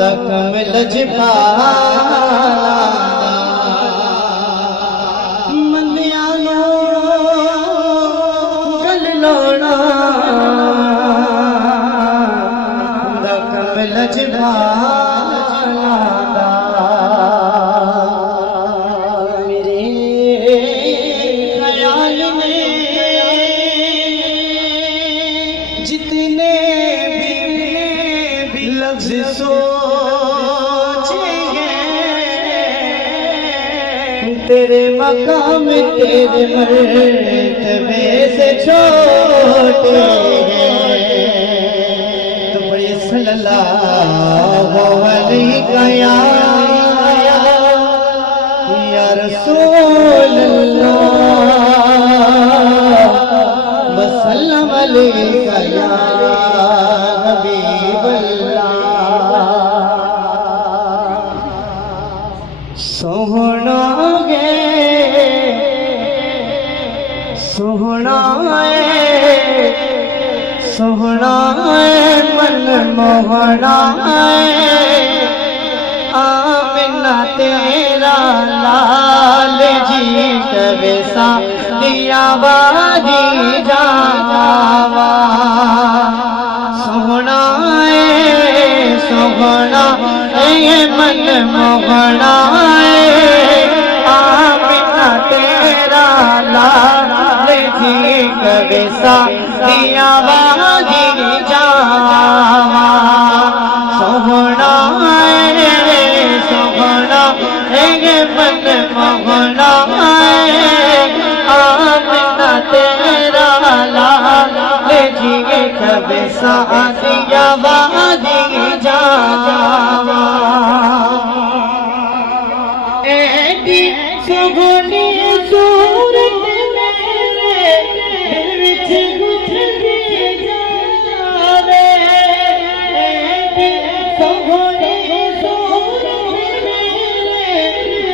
कमल जपा मंदिया गल लोड़ा कमल जपा मेरे ख्याल में जितने भी लफ्ज़ सोचे हैं तेरे मकाम तेरे मर्तबे से छोटे हैं तो बड़ी सल्लल्लाहु अलैहि या रसूल अल्लाह वसल्लम अलैका या हबीब अल्लाह। सोहना गे सोहना सोहना मन मोहना आमिना तेरा लाल जी तवेसा दिया बाजी जावा सोहना सोहना मन मोहना आमिना तेरा लाल जी तवेसा दिया बाजी जावा सोहना सोहना मन मोहना आमिना तेरा लाल जी कबे सादिया बाजी जावा एडी सुगुनी सूरत मेरे दिल विच गुजरदी जावे एडी सुगुनी सूरत मेरे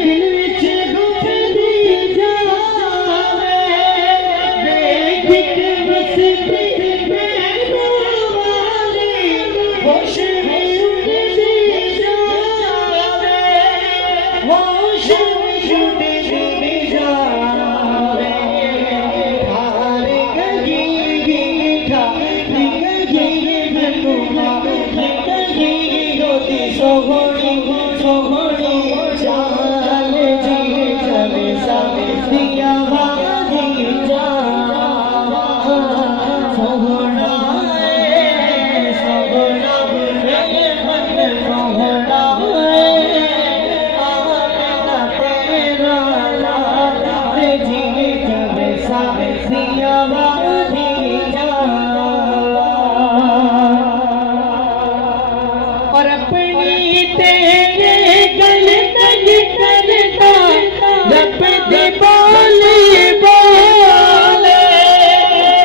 दिल विच गुजरदी जावे देख बसती होश में उड़ती जावे होश में उड़ती जावे हार गई धनुमा गई होती सोहनी सोहनी चाल जी चले सावे दिया बाजी जावा सोहना और अपनी तेरे गल तक करता रब दे बोली बोले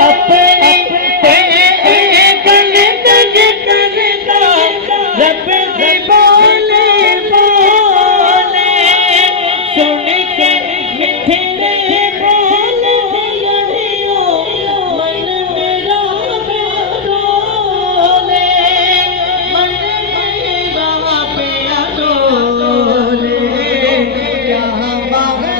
अपनी तेरे गल तक करता रब दे बोले बोले सुन के मिठे बोले मन मेरा डोले मन मेरा डोले क्या बात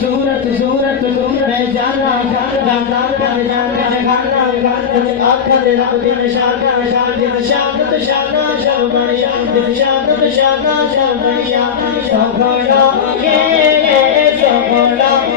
सूरत सूरत मैं जाना जाना कर जाना गाना गाना आखा दे रब दिन शाना शान शानत शाना शर्मणिया दिन शानत शाना शर्मणिया सफड़ा के सफड़ा